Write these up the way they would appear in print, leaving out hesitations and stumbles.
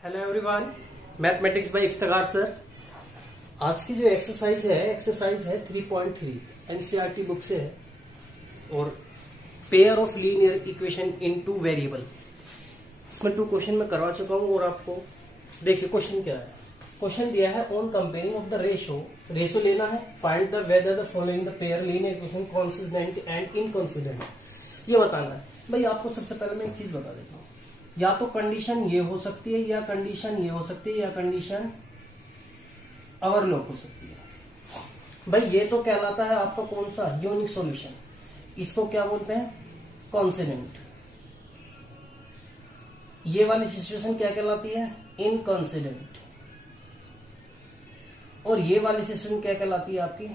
Hello everyone, mathematics bye Iftikhar sir. आज की जो एक्सरसाइज है 3.3 एनसीईआरटी बुक से है और pair of linear equation in two variable. इसमें 2 क्वेश्चन मैं करवा चुका हूं और आपको देखिए क्वेश्चन क्या है। क्वेश्चन दिया है on comparing of the ratio लेना है, find the whether the following the pair linear equation consistent and inconsistent, ये बताना है। भाई आपको सबसे पहले मैं एक चीज बता देता हूँ, या तो कंडीशन ये हो सकती है, या कंडीशन ये हो सकती है, या कंडीशन ओवरलैप हो सकती है। भाई ये तो कहलाता है आपका कौन सा यूनिक सॉल्यूशन, इसको क्या बोलते हैं कॉन्सिडेंट। ये वाली सिचुएशन क्या कहलाती है इनकॉन्सिडेंट, और ये वाली सिचुएशन क्या कहलाती है आपकी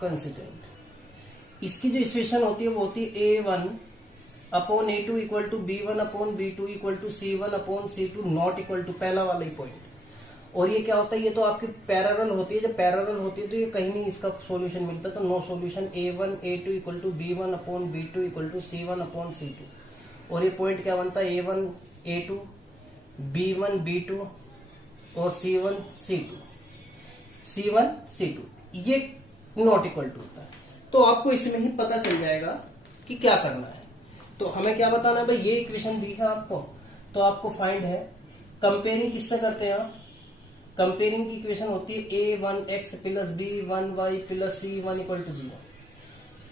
कंसिडेंट। इसकी जो सिचुएशन होती है वो होती है A1 upon A2 equal to B1 upon B2 equal to C1 upon C2 not equal to, पहला वाला ही पॉइंट। और ये क्या होता है, ये तो आपकी पैरेलल होती है। जब पैरेलल होती है तो ये कहीं नहीं इसका सॉल्यूशन मिलता, तो no solution A1 A2 equal to B1 upon B2 equal to C1 upon C2। और ये पॉइंट क्या बनता है A1 A2 B1 B2 और C1 C2 ये नॉट इक्वल टू होता है। तो आपको इसमें ही पता चल जाएगा कि क्या करना है। तो हमें क्या बताना है भाई, ये इक्वेशन दी है आपको, तो आपको फाइंड है। कंपेयरिंग किससे करते हैं आप, कंपेयरिंग की इक्वेशन होती है A1x plus B1y plus C1 equal to 0,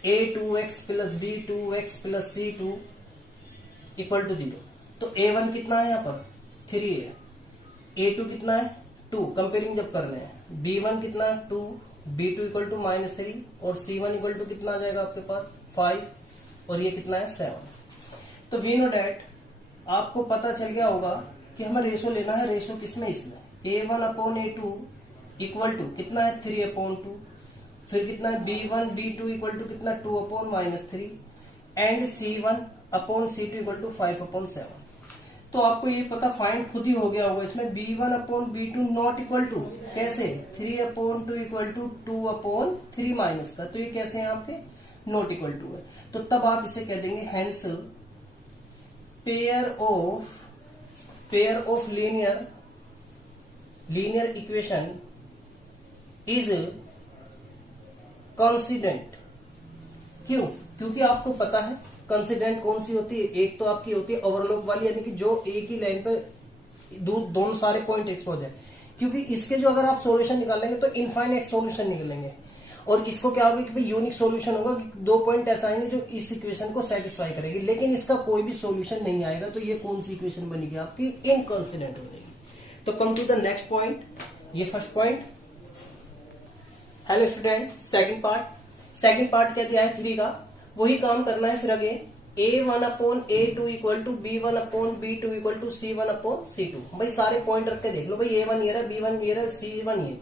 A2x plus B2x plus C2 equal to 0। तो A1 कितना है यहाँ पर 3 है, A2 कितना है 2, कंपेयरिंग जब कर रहे हैं, B1 कितना है 2, B2 इक्वल टू -3 और C1 इक्वल टू कितना आ जाएगा आपके पास 5 और ये कितना है 7। तो वी नो डैट आपको पता चल गया होगा कि हमें रेशो लेना है। रेशो किसमें, इसमें A1 upon A2 equal to कितना है 3 अपॉन 2, फिर कितना है B1 B2 इक्वल टू कितना 2 upon -3 and C1 upon C2 equal to 5 upon 7। तो आपको ये पता फाइंड खुद ही हो गया होगा। इसमें B1 upon B2 not equal to कैसे 3 upon 2 equal to 2 upon 3 minus का, तो ये कैसे है आपके नॉट इक्वल टू है। तो तब आप इसे कह देंगे hence pair of linear equation is coincident. क्यों, क्योंकि आपको पता है कंसिडेंट कौन सी होती है, एक तो आपकी होती है ओवरलैप वाली, यानी कि जो एक ही लाइन पे दोनों सारे पॉइंट एक्सपोज है। क्योंकि इसके जो अगर आप सॉल्यूशन निकालेंगे तो इनफाइनाइट सॉल्यूशन निकलेंगे, और इसको क्या होगा कि भाई यूनिक सॉल्यूशन होगा कि 2 पॉइंट ऐसा आएंगे जो इस इक्वेशन को सेटिस्फाई करेगी, लेकिन इसका कोई भी सॉल्यूशन नहीं आएगा। तो ये कौन सी इक्वेशन बनेगी आपकी इनकॉन्सिडेंट हो जाएगी। तो come to the next point, ये first point. Hello student, second part क्या दिया है 3 का, वही काम करना है। फिर again A1 upon A2 equal to B1 upon B2 equal to C1 upon C2। भाई सारे पॉइंट रख के देख लो, भाई A1 ये रहा, B1 ये रहा, C1 ये,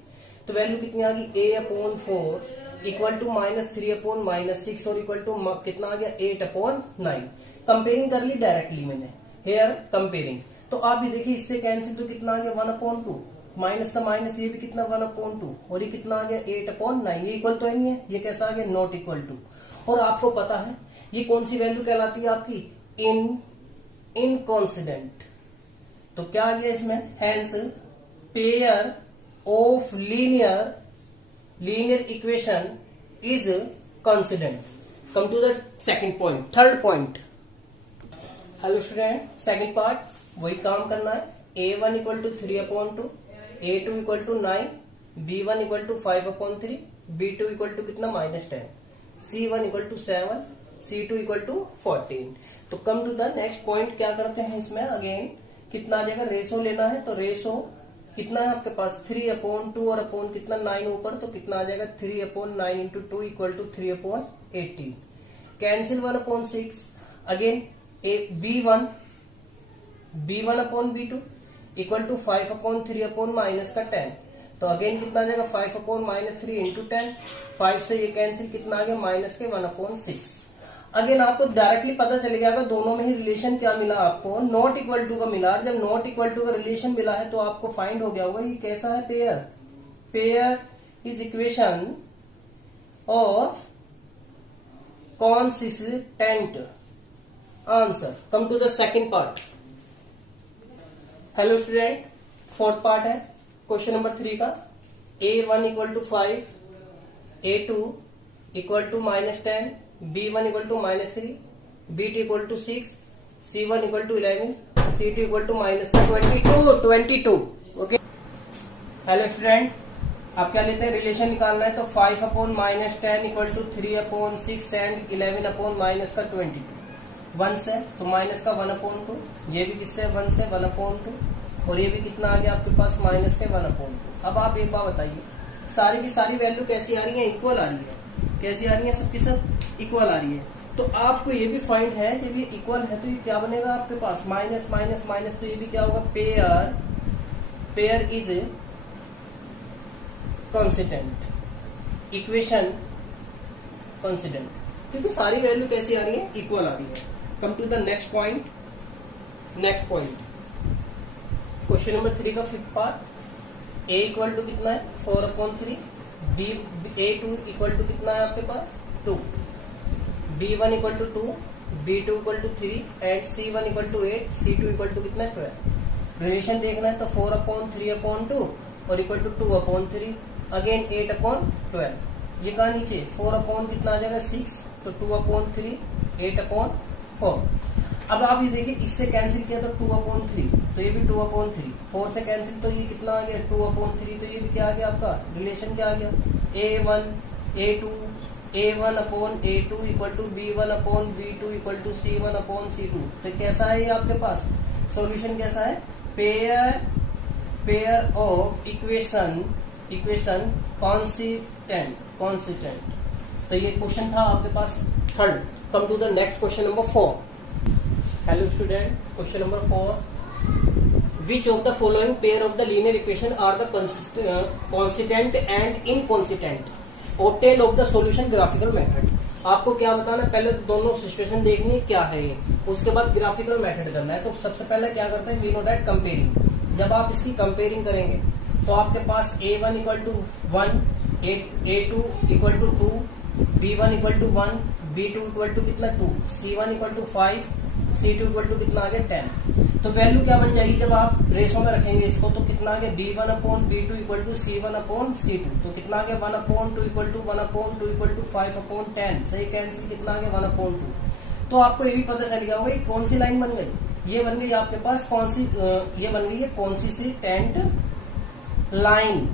तो वैल्यू कितनी आ गई A upon 4 equal to -3 upon -6 और इक्वल टू कितना आ गया 8 अपॉन 9। कंपेयरिंग कर ली डायरेक्टली मैंने हेयर कंपेयरिंग। तो आप भी देखिए इससे कैंसिल, तो कितना आ गया 1 अपॉन 2 माइनस का माइनस, ये भी कितना 1 अपॉन 2 और ये कितना आ गया 8 अपॉन 9। ये इक्वल तो है नहीं है, ये कैसा आ गया नॉट इक्वल टू। और आपको पता है ये कौन सी वैल्यू कहलाती है आपकी इनकॉन्सिडेंट। तो क्या आ गया इसमें, hence pair of linear equation is coincident. Come to the second point, third point. Hello student, second part वही काम करना है। A1 equal to 3 upon 2, A2 equal to 9, B1 equal to 5 upon 3, B2 equal to कितना -10, C1 equal to 7, C2 equal to 14। तो come to the next point, क्या करते हैं इसमें अगेन कितना आ जाएगा, रेशो लेना है। तो रेशो कितना है आपके पास 3 अपॉन 2 और अपॉन कितना 9 ऊपर, तो कितना आ जाएगा 3 upon 9 into 2 equal to 3 upon 18। Cancel 1 upon 6। Again B1 upon B2 equal to 5 upon 3 upon minus का 10। तो अगेन कितना आ जाएगा 5 अपॉन -3 इंटू 10, 5 से ये कैंसिल कितना आ गया माइनस के 1 अपॉन 6। अगेन आपको डायरेक्टली पता चल गया दोनों में ही रिलेशन क्या मिला, आपको नॉट इक्वल टू का मिला। जब नॉट इक्वल टू का रिलेशन मिला है तो आपको फाइंड हो गया होगा ये कैसा है pair is equation of consistent answer. Come to the second part. Hello student, fourth part है क्वेश्चन नंबर 3 का। A1 equal to 5, A2 equal to -10, B1 equal to -3, B2 equal to 6, C1 equal to 11, C2 equal to -22। Okay, hello student, आप क्या लेते हैं, relation निकालना है तो 5 upon -10 equal to 3 upon 6 and 11 upon -22। 1 से तो माइनस का 1/2, ये भी किससे 1 से 1/2, और ये भी कितना आ गया आपके पास माइनस के 1/2। अब आप एक बात बताइए, सारी की सारी वैल्यू कैसी आ रही है, इक्वल आ रही है। कैसी आ रही है, सबकी सब इक्वल आ रही है। तो आपको ये भी फाइंड है, जब ये इक्वल है तो ये क्या बनेगा आपके पास, माइनस माइनस माइनस, तो ये भी क्या होगा, pair is coincident, equation coincident, क्योंकि सारी वैल्यू कैसी आ रही है, इक्वल आ रही है। Come to the next point. Question number 3 का 5th part. A equal to कितना है, 4/3, A2 इक्वल टू कितना है आपके पास 2, B1 equal to 2, B2 equal to 3 and C1 equal to 8, C2 equal to कितना है 12। रिलेशन देखना है तो 4/3/2 और इक्वल टू 2/3, अगेन 8/12। ये कहा नीचे 4 कितना आ जाएगा 6, तो 2/3, 8/4। अब आप ये देखिए, इससे कैंसिल किया तो 2/3, तो ये भी 2/3, 4 से कैंसिल तो ये कितना आ गया 2/3, तो ये भी क्या आ गया आपका रिलेशन, क्या आ गया A1/A2 equal to B1/B2 equal to C1/C2। तो कैसा है ये आपके पास सॉल्यूशन, कैसा है, पेयर ऑफ इक्वेशन कॉन्सिस्टेंट। तो ये क्वेश्चन था आपके पास 3rd। Come to the next question number 4। Hello student, question number 4। Which of the following pair of the linear equation are the consistent and inconsistent, obtain of the solution graphical method. आपको क्या बताना, पहले तो दोनों situation देखनी है क्या है ये, उसके बाद ग्राफिकल मेथड करना है। तो सबसे पहले क्या करते हैं, वी नो दैट कंपेयरिंग। जब आप इसकी कंपेयरिंग करेंगे तो आपके पास A1 equal to 1, A2 equal to 2, B1 equal to 1, B2 equal to कितना 2, C1 equal to 5, C2 equal to कितना आ गया 10। तो वैल्यू क्या बन जाएगी, जब आप रेशो में रखेंगे इसको, तो कितना आ गया B1/B2 इक्वल टू C1/C2, तो कितना आ गया 1/2 इक्वल टू 1/2 इक्वल टू 5/10। सही, कैंसिल कितना आ गया 1/2। तो आपको ये भी पता चल गया होगा कौन सी लाइन बन गई, ये बन गई आपके पास ये बन गई है कॉन्सिस्टेंट लाइन।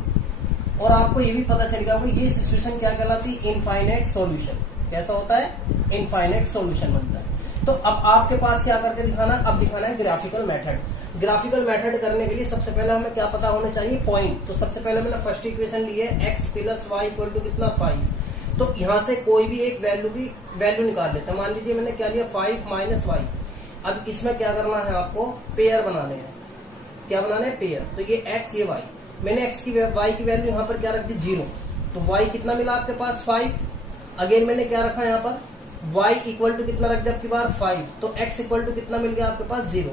और आपको ये भी पता चल गया होगा ये सिचुएशन क्या कहलाती है, इनफाइनाइट सॉल्यूशन। कैसा होता है, इनफाइनाइट सॉल्यूशन बनता है। तो अब आपके पास क्या करके दिखाना, अब दिखाना है ग्राफिकल मेथड। ग्राफिकल मेथड करने के लिए सबसे पहले हमें क्या पता होना चाहिए, पॉइंट। तो सबसे पहले मैंने फर्स्ट इक्वेशन ली है x + y इक्वल टू कितना 5। तो यहां से कोई भी एक वैल्यू निकाल लेते हैं। मान लीजिए मैंने क्या लिया 5 - y। अब इसमें क्या करना है, आपको पेयर बनाने हैं। क्या बनाना है, पेयर। तो ये x ये y, मैंने x की y की वैल्यू यहाँ पर क्या रख दी 0, तो y कितना मिला आपके पास 5। अगेन मैंने क्या रखा यहाँ पर y इक्वल टू कितना रख दिया आपकी बार 5, तो x इक्वल टू कितना मिल गया आपके पास 0।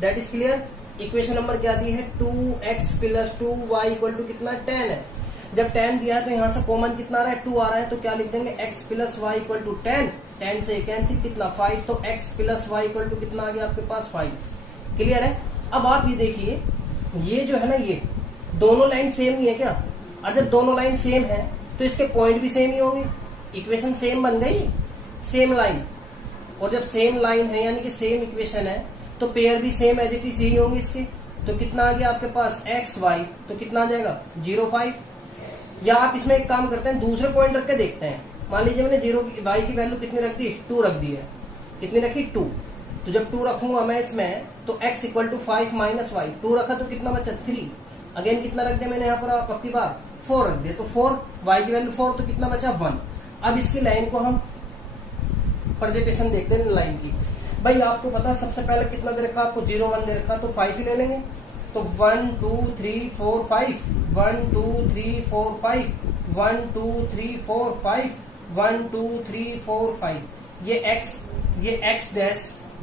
That is clear. Equation number क्या दी है 2x + 2y इक्वल टू कितना 10 है। जब 10 दिया है तो यहाँ से कॉमन कितना आ रहा है 2 आ रहा है, तो क्या लिख देंगे x + y इक्वल टू 10। 10 से कैंसिल कितना 5, तो x + y इक्वल टू कितना आ गया आपके पास 5। क्लियर है। अब आप ये देखिए, ये जो है ना, ये दोनों लाइन सेम ही है क्या। और जब दोनों लाइन सेम है तो इसके पॉइंट भी सेम ही होंगे, इक्वेशन सेम बन गई, सेम लाइन। और जब सेम लाइन है यानी कि सेम इक्वेशन है, तो पेयर भी सेम एज इट इज ही होंगे इसके। तो कितना आ गया आपके पास x y, तो कितना आ जाएगा 0 5। या आप इसमें एक काम करते हैं, दूसरे पॉइंट रख के देखते हैं। मान लीजिए मैंने 0 y की वैल्यू कितनी रख दी, 2 रख दी है। कितनी रखी 2, तो जब 2 रखूंगा मैं इसमें, तो x इक्वल टू 5 - y, 2 रखा तो कितना बचा 3। अगेन कितना रख दिया मैंने यहाँ पर आपकी बार 4 रख दिया, तो 4 y की वैल्यू 4, तो कितना बचा 1। अब इसकी लाइन को हम प्रेजेंटेशन देखते हैं लाइन की। भाई आपको पता सबसे पहले कितना दे रखा आपको 0 1 दे रखा, तो 5 ही ले लेंगे। तो 1 2 3 4 5, 1 2 3 4 5, 1 2 3 4 5, 1 2 3 4 5। ये x डैश,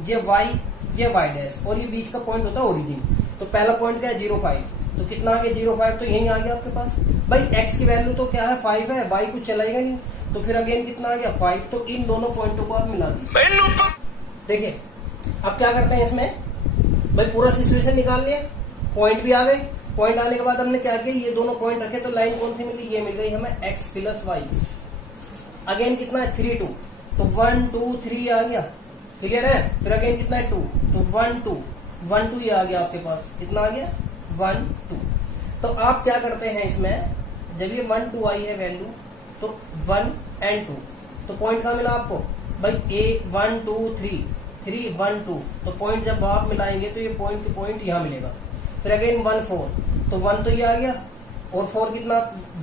ये y, ये y डैश, और ये बीच का पॉइंट होता है ओरिजिन। तो पहला पॉइंट क्या है 0 5, तो कितना आ गया 0 5, तो यही आ गया आपके पास। भाई x की वैल्यू तो क्या है 5 है, y कुछ चलाएगा नहीं, तो फिर अगेन कितना आ गया 5। तो इन दोनों पॉइंटों को आप मिला दीजिए। देखिए अब क्या करते हैं इसमें, भाई पूरा सिचुएशन निकाल लिया, पॉइंट भी आ गए। पॉइंट आने के बाद हमने क्या किया, ये दोनों पॉइंट रखे तो लाइन कौन सी मिली, ये मिल गई हमें x प्लस वाई। अगेन कितना है 3 2, तो 1 2 3 आ गया, क्लियर है। फिर अगेन कितना है 2, तो 1 2 1 2 ये आ गया आपके पास, कितना आ गया 1 2। तो आप क्या करते हैं इसमें, जब ये 1 2 आई है वैल्यू तो 1 एंड 2, तो पॉइंट कहाँ मिला आपको भाई, ए 1 2 3 3 1 2, तो पॉइंट जब आप मिलाएंगे तो ये पॉइंट टू पॉइंट यहाँ मिलेगा। फिर अगेन 1 4, तो 1 तो ये आ गया, और 4 कितना,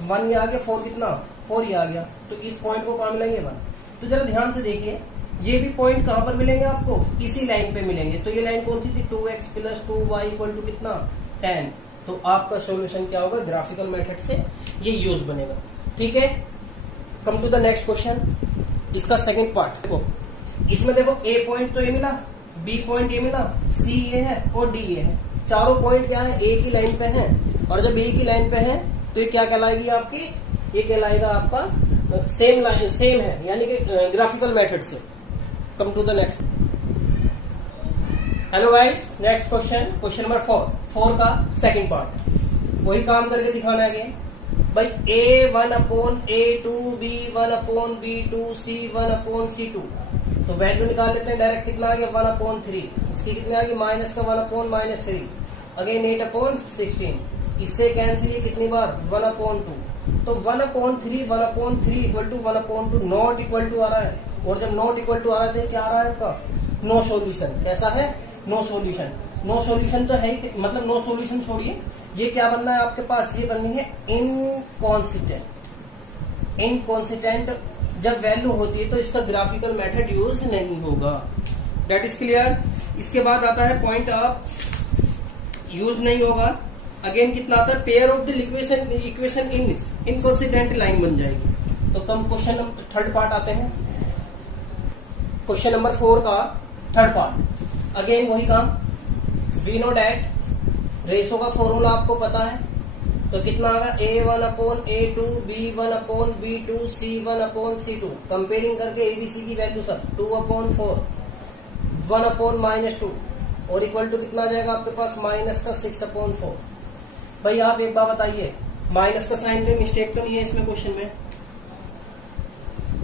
1 ये आ गया, 4 कितना 4 ये आ गया, तो इस पॉइंट को कहाँ मिलेंगे 1। तो जरा ध्यान से देखिए, ये भी पॉइंट कहाँ पर मिलेंगे आपको, इसी लाइन पे मिलेंगे। तो ये लाइन कौन सी थी, 2x plus 2y equal to कितना 10। तो आपका सॉल्यूशन क्या होगा, ग्राफिकल मेथड से ये यूज बनेगा। ठीक है, come to the next question, इसका सेकंड पार्ट। देखो इसमें देखो ए पॉइंट तो ये मिला, बी पॉइंट ये मिला, सी ये है और डी ये है। चारों पॉइंट क्या है, एक ही लाइन पे हैं, और जब एक ही लाइन पे हैं तो ये क्या कहलाएगी आपकी, ये कहलाएगा आपका सेम लाइन, सेम है, यानी कि ग्राफिकल मेथड से। Come to the next. Hello guys, next question, question number 4 का सेकंड पार्ट। वही काम करके दिखाना है भाई, a1 upon a2, b1 upon b2, c1 upon c2। तो वैल्यू निकाल लेते हैं डायरेक्ट, कितना आ गया 1 अपॉन 3, इसकी कितनी आ गई माइनस का 1 अपॉन माइनस 3, अगेन 8 अपॉन 16, इससे कैंसिल ये कितनी बार 1 अपॉन 2, तो 1 अपॉन 3 1 अपॉन 3 इक्वल to 1 upon 2, not equal to आ रहा है। और जब नॉट इक्वल टू आ रहा है क्या आ रहा है आपका, नो सॉल्यूशन। कैसा है, नो सॉल्यूशन। नो सॉल्यूशन तो है ही, मतलब नो सॉल्यूशन छोड़िए, ये क्या बनना है आपके पास, ये बननी है इनकॉन्सिस्टेंट। इनकॉन्सिस्टेंट जब वैल्यू होती है तो इसका ग्राफिकल मेथड यूज नहीं होगा। That is clear. इसके बाद आता है पॉइंट आप यूज नहीं होगा। अगेन कितना आता है, pair of the equation in inconsistent line बन जाएगी। तो कम क्वेश्चन थर्ड पार्ट आते हैं, क्वेश्चन नंबर 4 का थर्ड पार्ट। अगेन वही काम, वी नो डैट रेशो का फॉर्मूला आपको पता है, तो कितना आएगा a1 upon a2, b1 upon b2, c1 upon c2। Comparing करके abc की वैल्यू सब 2 अपॉन 4, 1 अपॉन माइनस 2, और इक्वल टू कितना आ जाएगा आपके पास माइनस का 6 अपॉन 4। भाई आप एक बार बताइए, माइनस का साइन में मिस्टेक तो नहीं है इसमें, क्वेश्चन में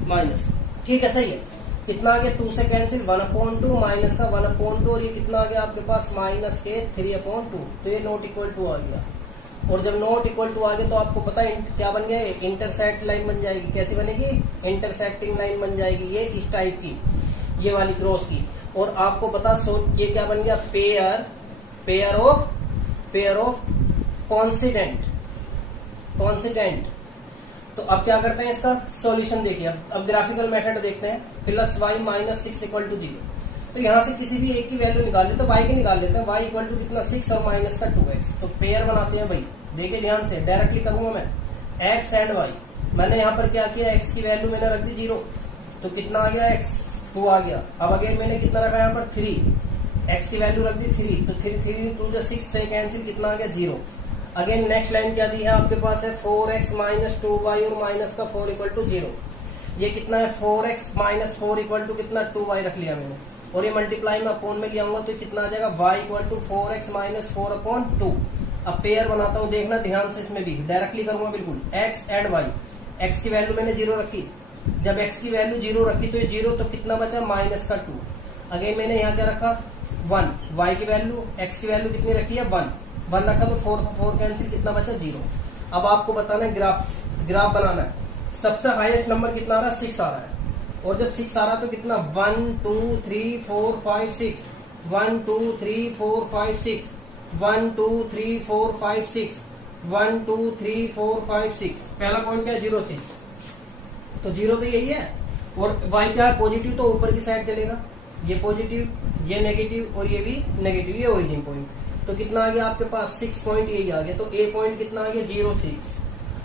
माइनस, ठीक है सही है। कितना आ गया 2 से कैंसिल, 1 अपॉन 2 माइनस का 1 अपॉन 2, और ये कितना आ गया आपके पास माइनस के 3 अपॉन 2, तो ये नॉट इक्वल टू आ गया। और जब नॉट इक्वल टू आ गया तो आपको पता है क्या बन गया, इंटरसेक्ट लाइन बन जाएगी। कैसी बनेगी, इंटरसेक्टिंग लाइन बन जाएगी, ये इस टाइप की, ये वाली क्रॉस की। और आपको पता ये क्या बन गया, पेयर ऑफ कॉन्सिडेंट। तो अब क्या करते हैं, इसका सॉल्यूशन देखिए। अब ग्राफिकल मेथड देखते हैं, plus y minus 6 equal to 0। तो यहाँ से किसी भी एक की वैल्यू निकाल लेते हैं, y की निकाल लेते हैं, y इक्वल टू कितना 6 और माइनस का 2x। तो पेयर बनाते हैं भाई, देखिए ध्यान से, डायरेक्टली करूंगा मैं x एंड y। मैंने यहाँ पर क्या किया, x की वैल्यू मैंने रख दी 0, तो कितना आ गया x 2 आ गया। अब अगेन मैंने कितना रखा यहाँ पर 3, x की वैल्यू रख दी 3, तो 3 2 6 से कैंसिल, कितना आ गया 0। अगेन नेक्स्ट लाइन क्या दी है आपके पास है 4x माइनस 2y और माइनस का 4 इक्वल टू 0। ये कितना है 4x माइनस 4 इक्वल टू कितना 2y रख लिया मैंने, और ये मल्टीप्लाई में अपोन में लिया तो कितना आ जाएगा y equal to 4x minus 4 upon 2। अब पेयर बनाता हूँ, देखना ध्यान से, इसमें भी डायरेक्टली करूंगा बिल्कुल, x एंड y। x की वैल्यू मैंने 0 रखी, जब x की वैल्यू 0 रखी तो ये 0, तो कितना बचा माइनस का 2। अगेन मैंने यहाँ क्या रखा 1, y की वैल्यू, x की वैल्यू कितनी रखी है 1 रखा, तो 4 कैंसिल, कितना बचा 0। अब आपको बताना है ग्राफ बनाना है। सबसे हाईएस्ट नंबर कितना आ रहा है 6 आ रहा है, और जब 6 आ रहा है तो कितना 1 2 3 4 5 6, 1 2 3 4 5 6, 1 2 3 4 5 6, 1 2 3 4 5 6। पहला पॉइंट क्या है 0 6, तो 0 तो यही है। और y क्या है पॉजिटिव, तो ऊपर की साइड चलेगा, ये पॉजिटिव, ये नेगेटिव, और ये भी नेगेटिव, ये ओरिजिन पॉइंट। तो कितना आ गया आपके पास 6 पॉइंट यही आ गया। तो a पॉइंट कितना आ गया 0 6,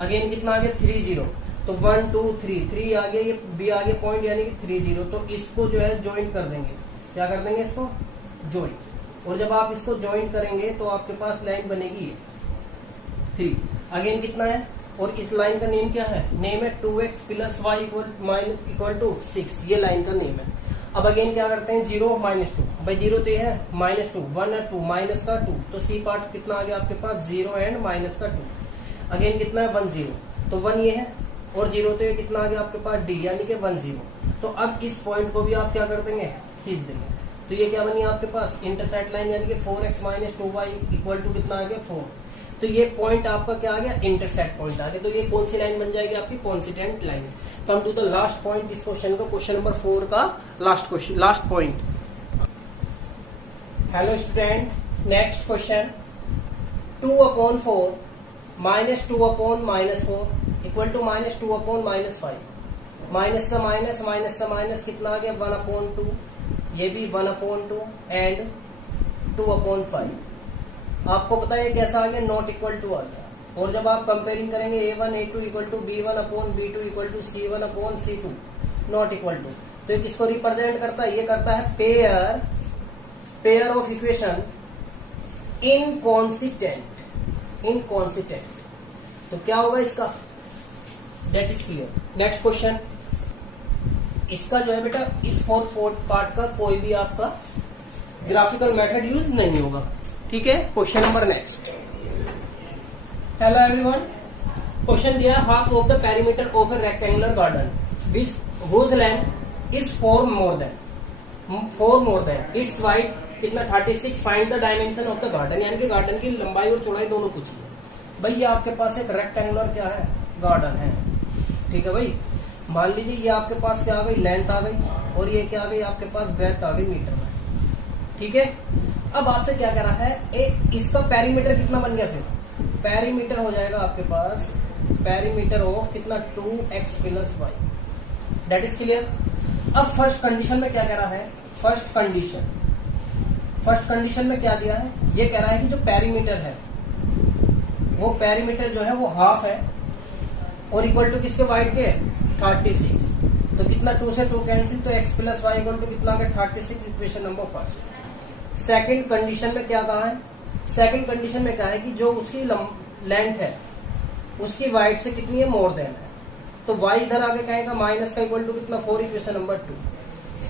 अगेन कितना आ गया 3 0, तो 1 2 3 आ गया, ये b आ गया पॉइंट, यानी कि 3 0। तो इसको जो है ज्वाइन कर देंगे, क्या कर देंगे इसको ज्वाइन। और जब आप इसको ज्वाइन करेंगे तो आपके पास लाइन बनेगी 3। अगेन कितना है, और इस लाइन का नेम क्या है, नेम है 2x plus Y equal to 6, ये लाइन का नेम है। अब अगेन क्या करते हैं 0 माइनस 2, भाई 0 तो ये है -2, 1 और 2 माइनस का 2, तो सी पार्ट कितना आ गया आपके पास 0 एंड माइनस का 2। अगेन कितना है 1 0, तो 1 ये है और 0 तो ये कितना आ गया आपके पास d, यानी कि 1 0। तो अब इस पॉइंट को भी आप क्या कर देंगे, खींच देंगे। तो ये क्या बनी आपके पास इंटरसेक्ट लाइन, यानी कि 4x minus 2y equal to कितना आ गया 4। तो ये पॉइंट आपका क्या आ गया, इंटरसेक्ट पॉइंट आ गया। तो ये कौन सी लाइन बन जाएगी आपकी, coincident line. Come to the last point इस क्वेश्चन का, क्वेश्चन नंबर 4 का last question, last point. Hello student, next question 2/4 minus 2/-4 equal to -2/-5। Minus से माइनस कितना आ गया 1/2, ये भी 1/2 एंड 2/5। आपको पता है कैसा आ गया, नॉट इक्वल टू आ गया। और जब आप कंपेयरिंग करेंगे a1 a2 equal to b1/b2 equal to c1/c2 not equal to, तो ये किसको रिप्रेजेंट करता है, ये करता है पेयर ऑफ इक्वेशन इनकॉन्सिस्टेंट। तो क्या होगा इसका, that is clear. Next question, इसका जो है बेटा इस फोर्थ पार्ट का कोई भी आपका ग्राफिकल मेथड यूज नहीं होगा, ठीक है। Question number next. Hello everyone, question दिया half of the perimeter of a rectangular garden which whose length is 4 more than its wide कितना 36। Find the dimension of the garden, यानी कि garden की लंबाई और चौड़ाई दोनों पूछी है। भाई ये आपके पास एक रेक्टेंगुलर क्या है, गार्डन है, ठीक है भाई। मान लीजिए ये आपके पास क्या आ गई, लेंथ आ गई, और ये क्या आ गई आपके पास, ब्रेथ आ गई मीटर में, ठीक है। अब आपसे क्या कह रहा है, इसका पेरीमीटर कितना बन गया, फिर पेरीमीटर हो जाएगा आपके पास पेरीमीटर ऑफ कितना 2x + y, that is clear. अब फर्स्ट कंडीशन में क्या कह रहा है, फर्स्ट कंडीशन में क्या दिया है, ये कह रहा है कि जो पेरीमीटर है वो पेरीमीटर जो है वो हाफ है और इक्वल टू किसके, वाइड के 36। तो कितना 2 से 2 कैंसिल, तो x + y इक्वल टू कितना आ गया 36, equation number first. Second condition में क्या कहा है, सेकंड कंडीशन में क्या है कि जो उसकी लेंथ है उसकी वाइड से कितनी है, मोर देन है। तो y इधर आगे कहेगा माइनस का इक्वल टू कितना 4, equation number 2।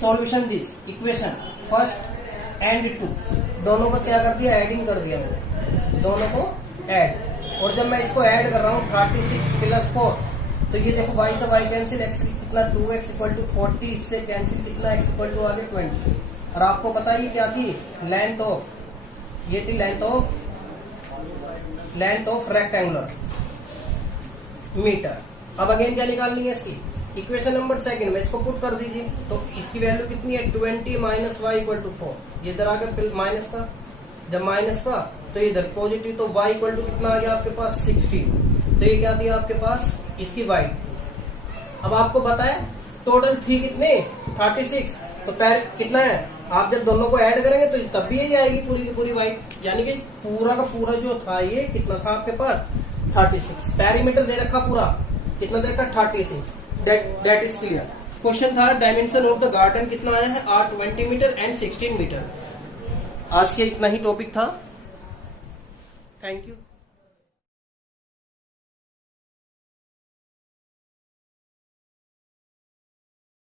Solution this equation first and 2 दोनों को क्या कर दिया, एडिंग कर दिया मैंने, दोनों को ऐड। और जब मैं इसको ऐड कर रहा हूँ 36 + 4, तो ये देखो y से y कैंसिल, x कितना 2x इक्वल टू 40, इससे कैंसिल कितना x इक्वल टू आगे 20। और आपको पता है ये क्या थी, लेंथ ऑफ, ये थी लेंथ ऑफ रेक्टेंगुलर मीटर। अब अगेन क्या निकालनी है इसकी, इक्वेशन नंबर सेकंड में इसको पुट कर दीजिए। तो इसकी वैल्यू कितनी है 20 - y इक्वल टू 4, ये इधर आगे माइनस का, जब माइनस का तो इधर पॉजिटिव, तो y इक्वल टू कितना आ गया आपके पास 16। तो ये क्या दिया आपके पास, इसकी वाइड। अब आपको पता है टोटल थी कितने 36, तो पैर कितना है, आप जब दोनों को ऐड करेंगे तो तब भी यही आएगी पूरी की पूरी वाइड, यानी कि पूरा का पूरा जो था ये कितना था आपके पास 36। पेरीमीटर दे रखा पूरा कितना दे रखा 36, दैट इज क्लियर। क्वेश्चन था डायमेंशन ऑफ द गार्डन कितना आया है, 20 मीटर एंड 16 मीटर। आज के इतना ही टॉपिक था, थैंक यू।